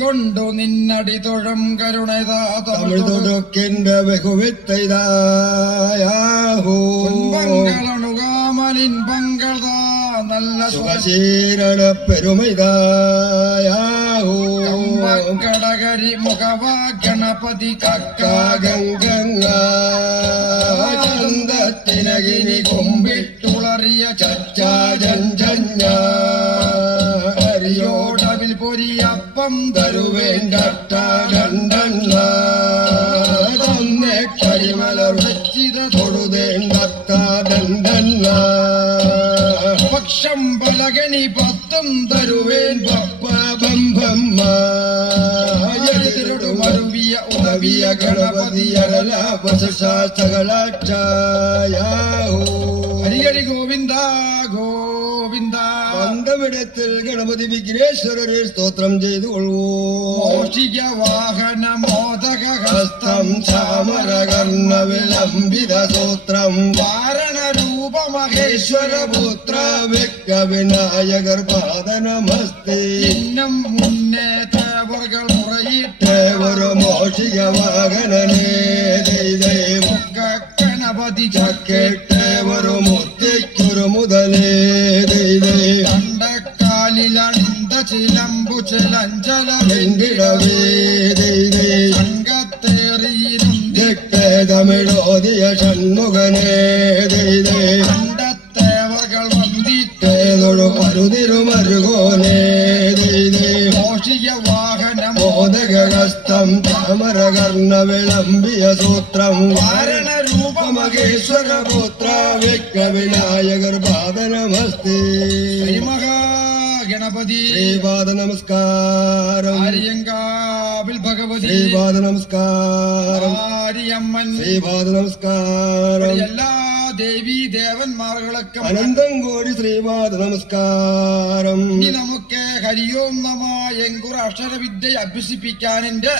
കൊണ്ടു നിന്നടി തൊഴം കരുണതാതൊടുക്കിന്റെ ബഹുവിത്തൈതായാഹൂമലിൻ പങ്കൾതാ നല്ല സുഖശീരണ പെരുമൈതായാഹൂകടകരി മുഖവാ ഗണപതി കക്കാഗംഗിനി കൊമ്പിട്ടുളറിയ ചച്ചാജഞ്ചഞ്ഞ ോടവിൽ പൊരിയപ്പം തരുവേണ്ട രണ്ടെണ്ണ തന്നെ കരിമലർ വെച്ചിത തൊടുതേണ്ടത്ത രണ്ടെണ്ണ പക്ഷം പലകനി പത്തും തരുവേൻ പപ്പ ബംബമ്മ മരുവിയ ഉദവിയ ഗണപതി അരല വശശാസ്ത്രകളാക്ഷായാഹോ ഹരിഹരി ഗോവിന്ദ ഗോവിന്ദ ബന്ധമിടത്തിൽ ഗണപതി വിഘ്നേശ്വരരെ സ്തോത്രം ചെയ്തു കൊള്ളൂ മോഷിക വാഹന മോദക ഹസ്തം ചാമരകർണ വിളംബിത സൂത്രം വാരണ രൂപ മഹേശ്വര പുത്ര വ്യക്ത വിനായകർ പാദ നമസ്തേ ഇന്നും മുന്നേ തേവർകൾ മുറയിട്ടേ ഒരു മോഷിക വാഹനനേ ദൈവ ഗണപതി ചക്കേട്ടേ ഒരു മുത്തിക്കൊരു മുതലേ കണ്ടക്കാലിലണ്ട ചിലമ്പു ചിലഞ്ചല സംഘത്തേറിയിരുന്നേ തമിഴോദിയ ഷൺമുഖനേ കണ്ടത്തേവർകൾ വന്ദിക്കേതൊഴു മരുതിരുമരുകോനേ മോഷിക വാഹന മോദകഹസ്തം ചാമരകർണ വിളംബിയ സൂത്രം വാരണ രൂപ മഹേശ്വര പുത്ര വ്യക്ത വിനായകർ പാദ നമസ്തേ ശ്രീ മഹാഗണപതി ശ്രീപാദ നമസ്കാരം ആര്യങ്കാവിൽ ഭഗവതി ശ്രീപാദ നമസ്കാരം ആര്യമ്മൻ ശ്രീപാദ നമസ്കാരം എല്ലാ ദേവീ ദേവന്മാർകളൊക്കെ അനന്തം കോടി ശ്രീപാദ നമസ്കാരം. ഇനി നമുക്ക് ഹരിയോം നമ എങ്കുറ അക്ഷരവിദ്യ അഭ്യസിപ്പിക്കാൻ എന്റെ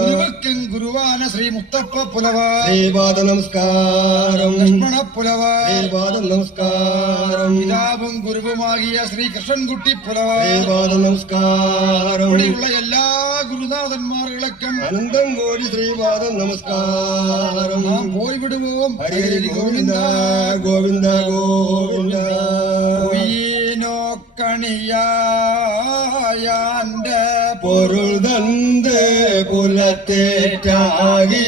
ഗുരുവക്കും ഗുരുവാന ശ്രീ മുത്തപ്പ പുലവ ശ്രീപാദ നമസ്കാരം. ലക്ഷ്മണ പുലവ ശ്രീപാദ നമസ്കാരം. പിതാവും ഗുരുവുമാകിയ ശ്രീ കൃഷ്ണൻകുട്ടി പുലവ ശ്രീപാദ നമസ്കാരം. ഇവിടെയുള്ള എല്ലാ ഗുരുനാഥന്മാർകളൊക്കെ അനന്തം കോടി ശ്രീപാദ നമസ്കാരം. നാം പോയി വിടുவோம். ഹരി ഗോവിന്ദ ഗോവിന്ദ ഗോവിന്ദ. നോക്കണിയാന്റെ പൊരുൾ തന്ത് പുലത്തേറ്റാകി